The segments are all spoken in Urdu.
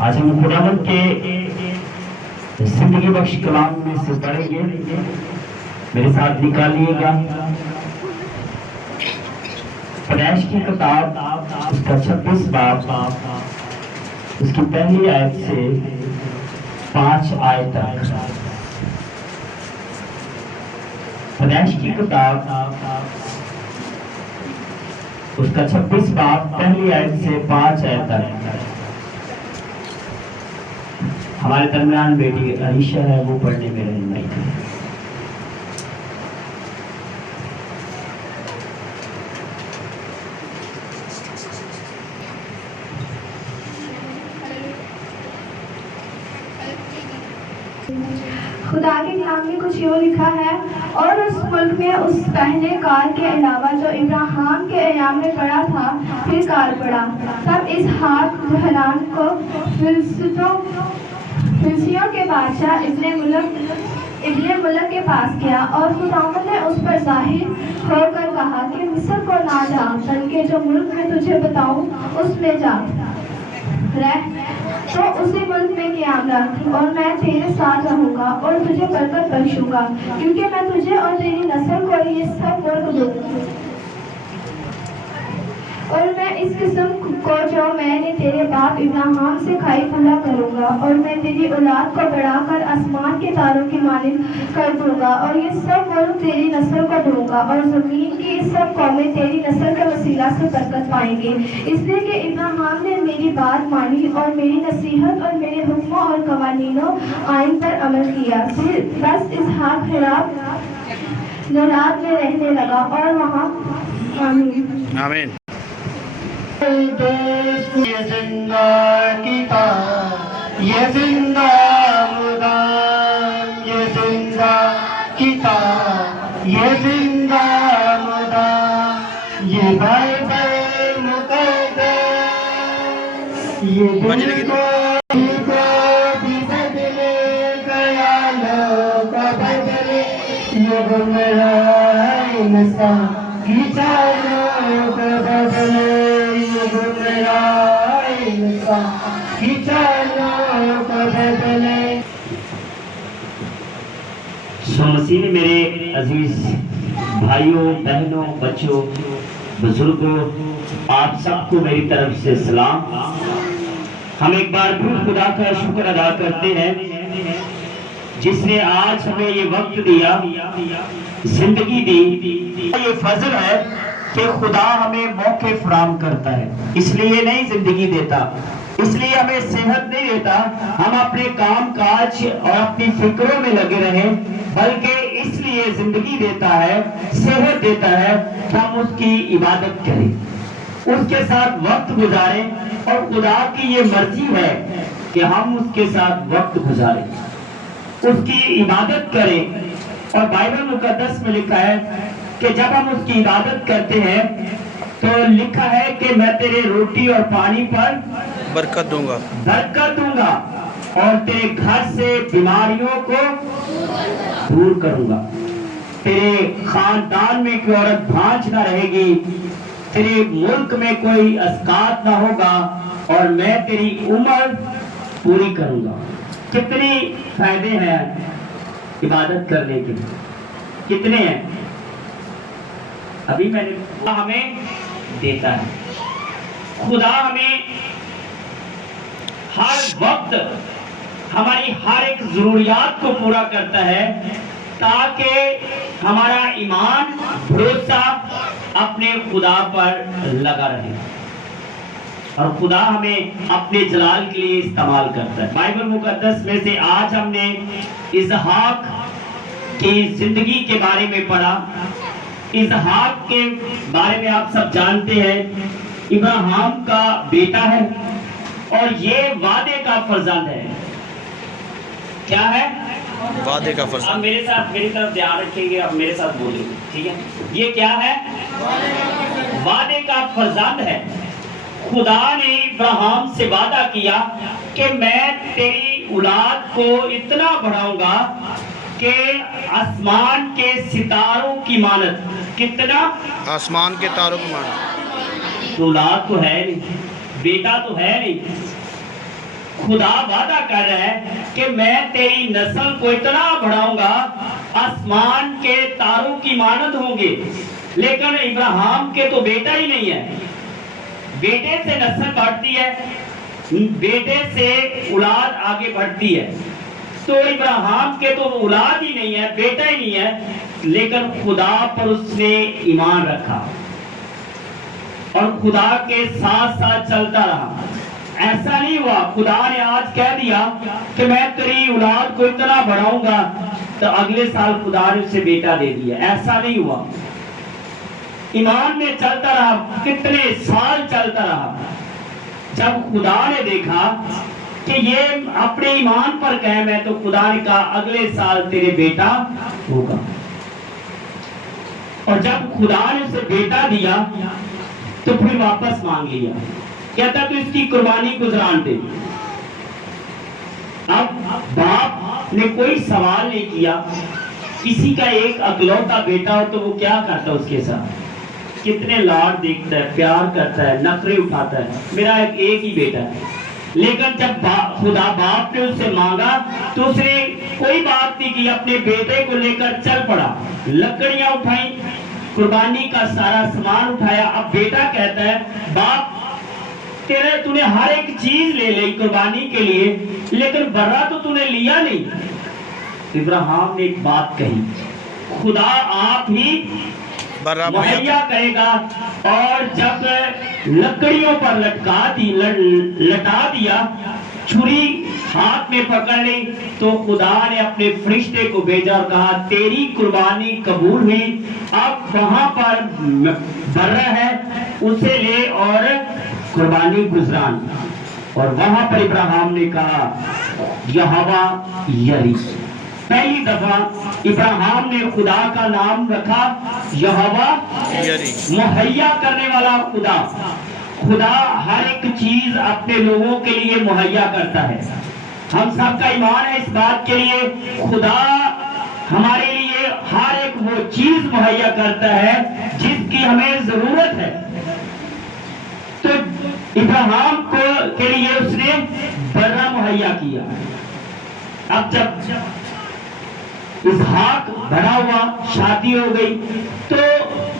آج ہم خداوند کے زندگی بخش کلام میں سے پڑھیں گے. میرے ساتھ نکالیے گا پیدائش کی کتاب اس کا 26 باب اس کی پہلی آیت سے 5 آیت تک. پیدائش کی کتاب اس کا 26 باب پہلی آیت سے 5 آیت تک. ہمارے درمیان بیٹی عائشہ ہے، وہ پڑھنے میں رہنمائی کرے. خدا کے کلام میں کچھ یوں لکھا ہے، اور اس ملک میں اس پہلے کار کے علاوہ جو ابراہیم کے ایام میں پڑا تھا پھر کار پڑا. تب اسحاق حران کو فلسطینیوں کے بادشاہ ابن ملک کے پاس گیا، اور خداوند نے اس پر ظاہر ہو کر کہا کہ مصر کو نہ جا، بلکہ جو ملک میں تجھے بتاؤں اس میں جا رہ، تو اسی ملک میں قیام رکھ، اور میں تیرے ساتھ رہوں گا اور تجھے برکت بخشوں گا، کیونکہ میں تجھے اور تیری نسل کو یہ سب ملک دوں، اور میں اس قسم کو جو میں نے تیرے باپ ابراہیم سے کھائی پورا کروں گا، اور میں تیری اولاد کو بڑھا کر آسمان کے تاروں کی مانند کر دوں گا، اور یہ سب ملک تیری نسل کو دوں گا، اور زمین کی سب قومیں تیری نسل کے وسیلہ سے برکت پائیں گے، اس لیے کہ ابراہیم نے میری بات مانی اور میری نصیحت اور میرے حکموں اور قوانینوں آئین پر عمل کیا. بس اسحاق نورات میں رہنے لگا اور وہاں آمین. یہ زندہ کتاب، یہ زندہ مدام، یہ زندہ کتاب، یہ زندہ مدام، یہ بائبل مقدس، یہ دل کو بھی بدلے، خیالوں کو بدلے، یہ گمراہ انسان کی چالوں کو بدلے، مسیح میں میرے عزیز بھائیوں، بہنوں، بچوں، بزرگوں، آپ سب کو میری طرف سے سلام. ہم ایک بار پھر خدا کا شکر ادا کرتے ہیں جس نے آج ہمیں یہ وقت دیا، زندگی دی. یہ فضل ہے کہ خدا ہمیں موقع فراہم کرتا ہے، اس لیے نہیں زندگی دیتا، اس لیے ہمیں صحت نہیں دیتا ہم اپنے کام کاج اور اپنی فکروں میں لگے رہیں، بلکہ اس لیے زندگی دیتا ہے، صحت دیتا ہے کہ ہم اس کی عبادت کریں، اس کے ساتھ وقت گزاریں. اور خدا کی یہ مرضی ہے کہ ہم اس کے ساتھ وقت گزاریں، اس کی عبادت کریں. اور بائبل مقدس میں لکھا ہے کہ جب ہم اس کی عبادت کرتے ہیں تو لکھا ہے کہ میں تیرے روٹی اور پانی پر برکت دوں گا اور تیرے گھر سے بیماریوں کو دور کروں گا. تیرے خاندان میں کوئی عورت بھانج نہ رہے گی، تیرے ملک میں کوئی اسقاط نہ ہوگا، اور میں تیری عمر پوری کروں گا. کتنی فائدے ہیں عبادت کرنے کے، کتنے ہیں؟ ابھی میں نے ہمیں دیتا ہے. خدا ہمیں ہر وقت ہماری ہر ایک ضروریات کو پورا کرتا ہے تاکہ ہمارا ایمان، بھروسہ اپنے خدا پر لگا رہے، اور خدا ہمیں اپنے جلال کے لیے استعمال کرتا ہے. بائبل مقدس میں سے آج ہم نے اسحاق کی زندگی کے بارے میں پڑھا. اسحاق کے بارے میں آپ سب جانتے ہیں، ابراہیم کا بیٹا ہے اور یہ وعدے کا فرزند ہے. کیا ہے؟ وعدے کا فرزند. اب میری طرف دھیان رکھیں گے، اب میرے ساتھ بولیں گے، ٹھیک ہے؟ یہ کیا ہے؟ وعدے کا فرزند ہے. خدا نے ابراہیم سے وعدہ کیا کہ میں تیری اولاد کو اتنا بڑھاؤں گا کہ آسمان کے ستاروں کی مانند. کتنا؟ آسمان کے تاروں کی مانند. اولاد تو ہے نہیں، بیٹا تو ہے نہیں، خدا وعدہ کر رہا ہے کہ میں تیری نسل کو اتنا بڑھاؤں گا آسمان کے تاروں کی مانند ہوں گے. لیکن ابراہیم کے تو بیٹا ہی نہیں ہے. بیٹے سے نسل بڑھتی ہے, بیٹے سے اولاد آگے بڑھتی ہے. تو ابراہیم کے تو اولاد ہی نہیں ہے, بیٹا ہی نہیں ہے, لیکن خدا پر اس نے ایمان رکھا اور خدا کے ساتھ ساتھ چلتا رہا. ایسا نہیں ہوا خدا نے آج کہہ دیا کہ میں تیری اولاد کو اتنا بڑھاؤں گا تو اگلے سال خدا نے اسے بیٹا دے دیا. ایسا نہیں ہوا. ایمان میں چلتا رہا, کتنے سال چلتا رہا. جب خدا نے دیکھا کہ یہ اپنے ایمان پر قائم ہے تو خدا نے کہا اگلے سال تیرے بیٹا ہوگا. اور جب خدا نے اسے بیٹا دیا تو پھر واپس مانگ لیا, کہتا تو اس کی قربانی گزران دے. اب باپ نے کوئی سوال نہیں کیا. کسی کا ایک اکلوتا بیٹا ہو تو وہ کیا کرتا اس کے ساتھ, کتنے لاڈ دیکھتا ہے, پیار کرتا ہے, نخرے اٹھاتا ہے, میرا ایک ہی بیٹا ہے. لیکن جب خدا باپ نے اس سے مانگا تو اس نے کوئی بات نہیں کی, اپنے بیٹے کو لے کر چل پڑا. لکڑیاں اٹھائیں, قربانی کا سارا سامان اٹھایا. اب بیٹا کہتا ہے باپ تو نے ہر ایک چیز لے لی قربانی کے لیے, لیکن برا تو نے لیا نہیں. ابراہیم نے ایک بات کہی, خدا آپ ہی مہیا کرے گا. اور جب لکڑیوں پر لٹا دیا, چھری ہاتھ میں پکڑ لی, تو خدا نے اپنے فرشتے کو بھیجا اور کہا تیری قربانی قبول ہوئی, اب وہاں پر برہ ہے اسے لے اور قربانی گزران. اور وہاں پر ابراہیم نے کہا یہوہ یری. پہلی دفعہ ابراہیم نے خدا کا نام رکھا یہوہ یری, مہیا کرنے والا خدا. خدا ہر ایک چیز اپنے لوگوں کے لیے مہیا کرتا ہے. ہم سب کا ایمان ہے اس بات کے لیے خدا ہمارے لیے ہر ایک وہ چیز مہیا کرتا ہے جس کی ہمیں ضرورت ہے. تو ابراہیم کے لیے اس نے برہ مہیا کیا. اب جب اسحاق بڑا ہوا, شادی ہو گئی, تو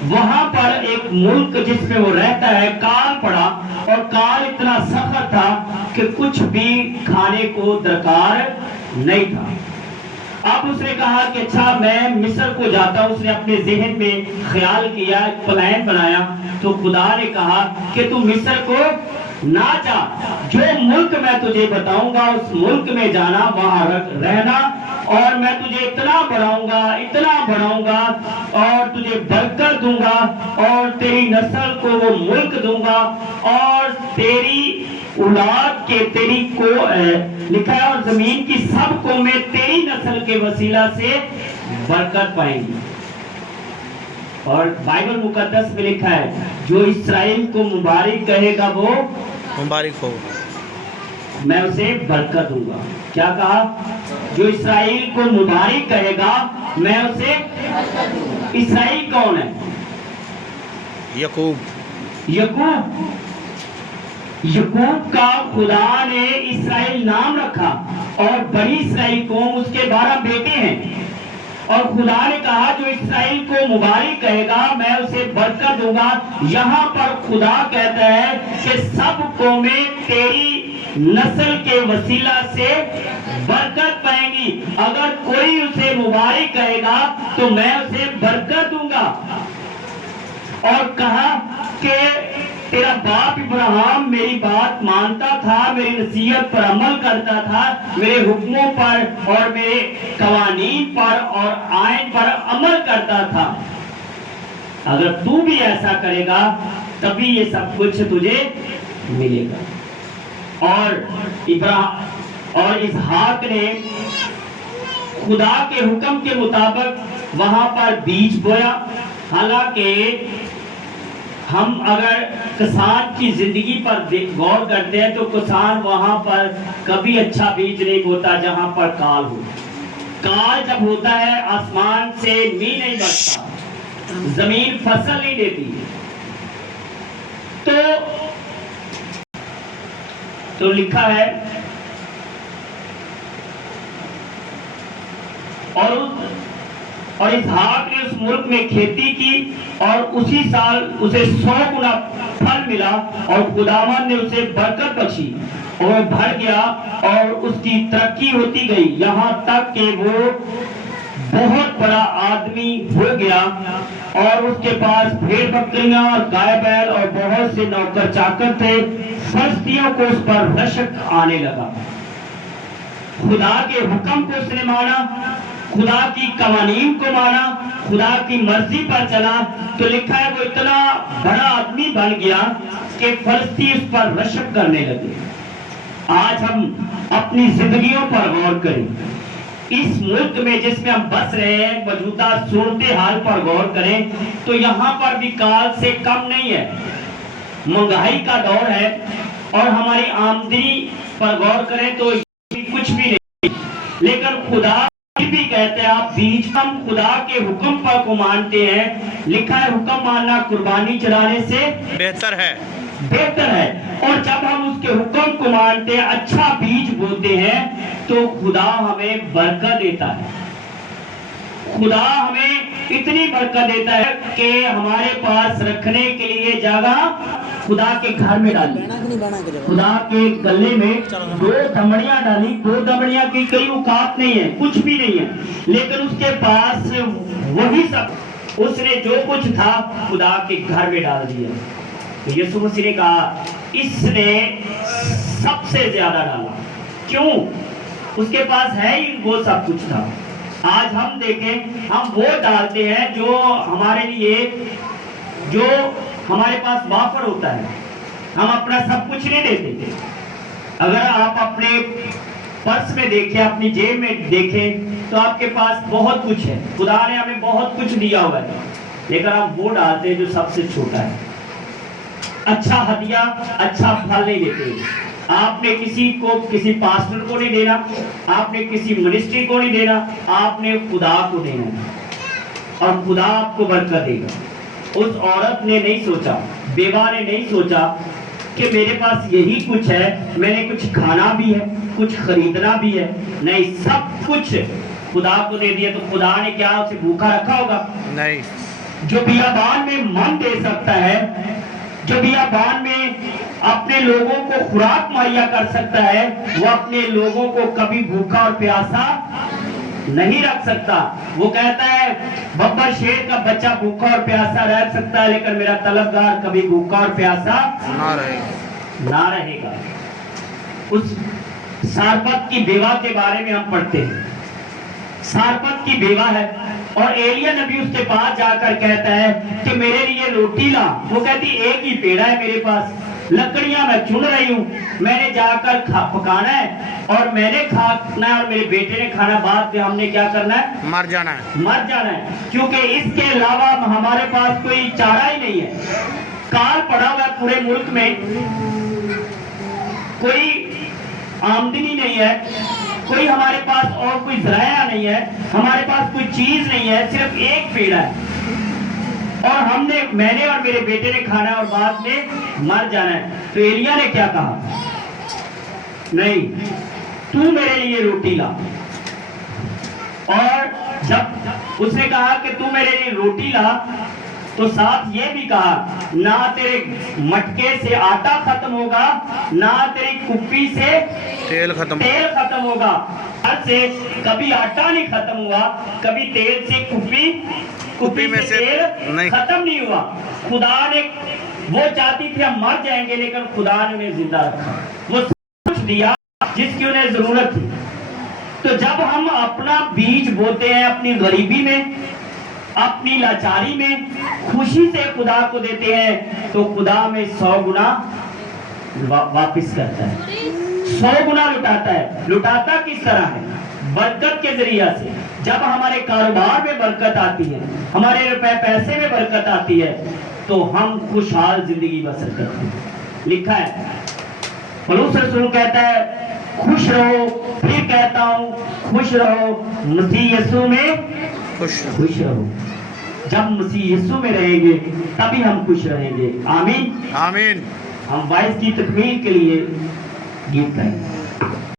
وہاں پر ایک ملک جس میں وہ رہتا ہے کال پڑا, اور کال اتنا سخت تھا کہ کچھ بھی کھانے کو درکار نہیں تھا. اب اس نے کہا کہ اچھا میں مصر کو جاتا ہوں. اس نے اپنے ذہن میں خیال کیا, پلان بنایا. تو خدا نے کہا کہ تم مصر کو نہ جا, جو ملک میں تجھے بتاؤں گا اس ملک میں جانا, وہاں رہنا, اور میں تجھے اتنا بڑھاؤں گا اور تجھے برکت دوں گا, اور تیری نسل کو وہ ملک دوں گا, اور تیری اولاد کے تیری کو لکھا ہے, اور زمین کی سب قومیں تیری نسل کے وسیلہ سے برکت پائیں گی. اور بائبل مقدس میں لکھا ہے جو اسرائیل کو مبارک کہے گا وہ مبارک ہو, میں اسے برکت دوں گا. کیا کہا؟ جو اسرائیل کو مبارک کہے گا میں اسے. اسرائیل کون ہے؟ یعقوب. یعقوب کا خدا نے اسرائیل نام رکھا, اور بنی اسرائیل قوم اس کے 12 بیٹے ہیں. اور خدا نے کہا جو اسرائیل کو مبارک کہے گا میں اسے برکت دوں گا. یہاں پر خدا کہتا ہے کہ سب قومیں تیری نسل کے وسیلہ سے برکت پائیں گی. اگر کوئی اسے مبارک کہے گا تو میں اسے برکت دوں گا. اور کہا کہ تیرا باپ ابراہیم میری بات مانتا تھا, میری نصیحت پر عمل کرتا تھا, میرے حکموں پر اور میرے قوانین پر اور آئین پر عمل کرتا تھا. اگر تو بھی ایسا کرے گا تبھی یہ سب کچھ تجھے ملے گا. اور اسحاق نے خدا کے حکم کے مطابق وہاں پر بیج بویا. حالانکہ ہم اگر کسان کی زندگی پر غور کرتے ہیں تو کسان وہاں پر کبھی اچھا بیج نہیں بوتا جہاں پر کال ہو. کال جب ہوتا ہے آسمان سے می نہیں برستا, زمین فصل نہیں دیتی. تو لکھا ہے اور اسحاق نے اس ملک میں کھیتی کی اور اسی سال اسے 100 گنا پھل ملا اور خداوند نے اسے برکت بخشی اور وہ بڑھ گیا اور اس کی ترقی ہوتی گئی یہاں تک کہ وہ بہت بڑا آدمی ہو گیا اور اس کے پاس بھیڑ بکریاں اور گائے بیل اور بہت سے نوکر چاکر تھے فلسطینیوں کو اس پر رشک آنے لگا خدا کے حکم کو اس نے مانا خدا کی قوانین کو مانا خدا کی مرضی پر چلا تو لکھا ہے وہ اتنا بڑا آدمی بن گیا کہ فلسطین اس پر رشک کرنے لگے آج ہم اپنی زندگیوں پر غور کریں اس ملک میں جس میں ہم بس رہے ہیں موجودہ صورتحال پر غور کریں تو یہاں پر بھی کال سے کم نہیں ہے مہنگائی کا دور ہے اور ہماری آمدنی پر غور کریں تو کچھ بھی نہیں لیکن خدا بھی کہتے ہیں آپ بیچ ہم خدا کے حکم پر کو مانتے ہیں لکھا ہے حکم ماننا قربانی چڑھانے سے بہتر ہے اور جب ہم اس کے حکم کو مانتے ہیں اچھا بیج بوتے ہیں تو خدا ہمیں برکت دیتا ہے خدا ہمیں اتنی برکت دیتا ہے کہ ہمارے پاس رکھنے کے لیے جگہ خدا کے گھر میں ڈالی خدا کے گلے میں 2 دمڑیاں ڈالی 2 دمڑیاں کی کوئی اوقات نہیں ہے کچھ بھی نہیں ہے لیکن اس کے پاس وہی سب اس نے جو کچھ تھا خدا کے گھر میں ڈال دیا یسوع مسیح نے کہا اس نے سب سے زیادہ ڈالا کیوں اس کے پاس ہے ہی وہ سب کچھ تھا آج ہم دیکھیں ہم وہ ڈالتے ہیں جو ہمارے لیے جو ہمارے پاس وافر ہوتا ہے ہم اپنا سب کچھ نہیں دیتے اگر آپ اپنے پرس میں دیکھیں اپنی جیب میں دیکھیں تو آپ کے پاس بہت کچھ ہے خدا نے ہمیں بہت کچھ دیا ہوا ہے لیکن ہم وہ ڈالتے ہیں جو سب سے چھوٹا ہے اچھا ہدیہ اچھا پھل نہیں دیتے آپ نے کسی پاسٹر کو نہیں دینا آپ نے کسی منسٹری کو نہیں دینا آپ نے خدا کو دینا اور خدا آپ کو برکت دے گا اس عورت نے نہیں سوچا بیوہ نے نہیں سوچا کہ میرے پاس یہی کچھ ہے میں نے کچھ کھانا بھی ہے کچھ خریدنا بھی ہے نہیں سب کچھ خدا کو دے دیا تو خدا نے کیا اسے بھوکا رکھا ہوگا نہیں جو بیابان میں من دے سکتا ہے جو بیابان میں اپنے لوگوں کو خوراک مہیا کر سکتا ہے وہ اپنے لوگوں کو کبھی بھوکا اور پیاسا نہیں رکھ سکتا وہ کہتا ہے ببر شیر کا بچہ بھوکا اور پیاسا رہ سکتا ہے لیکن میرا طلبگار کبھی بھوکا اور پیاسا نہ رہے گا اس سارپت کی بیوہ کے بارے میں ہم پڑھتے ہیں سارپت کی بیوہ ہے اور ایلیا نبی اس کے پاس جا کر کہتا ہے کہ میرے لیے روٹی لا وہ کہتی ایک ہی پیڑا ہے میرے پاس لکڑیاں میں چن رہی ہوں میں نے جا کر پکانا ہے اور میں نے کھانا ہے اور میرے بیٹے نے کھانا بعد میں ہم نے کیا کرنا ہے مر جانا ہے کیونکہ اس کے علاوہ ہمارے پاس کوئی چارہ ہی نہیں ہے کال پڑا ہوا پورے ملک میں کوئی آمدنی نہیں ہے کوئی ہمارے پاس اور کوئی ذرائع نہیں ہے ہمارے پاس کوئی چیز نہیں ہے صرف ایک پیڑا ہے اور میں نے اور میرے بیٹے نے کھانا اور بعد میں مر جانا ہے تو ایلیا نے کیا کہا نہیں تو میرے لیے روٹی لا اور جب اس نے کہا کہ تو میرے لیے روٹی لا تو ساتھ یہ بھی کہا نہ تیرے مٹکے سے آٹا ختم ہوگا نہ تیری کپی سے تیل ختم ہوگا سے کبھی آٹا نہیں ختم ہوا کبھی تیل سے کپی میں سے تیل ختم نہیں ہوا خدا نے وہ چاہتی تھی ہم مر جائیں گے لیکن خدا نے انہیں زندہ رکھا وہ سب کچھ دیا جس کی انہیں ضرورت تھی تو جب ہم اپنا بیج بوتے ہیں اپنی غریبی میں اپنی لاچاری میں خوشی سے خدا کو دیتے ہیں تو خدا میں 100 گنا واپس کرتا ہے 100 گنا لٹاتا ہے لٹاتا کس طرح ہے برکت کے ذریعہ سے جب ہمارے کاروبار میں برکت آتی ہے ہمارے روپے پیسے میں برکت آتی ہے تو ہم خوشحال زندگی بسر کرتے ہیں لکھا ہے پولس رسول کہتا ہے خوش رہو پھر کہتا ہوں خوش رہو مسیح یسوع میں خوش رہو جب مسیح یسوع میں رہیں گے تبھی ہم خوش رہیں گے آمین آمین ہم وائس کی تکمیل کے لیے گیت کریں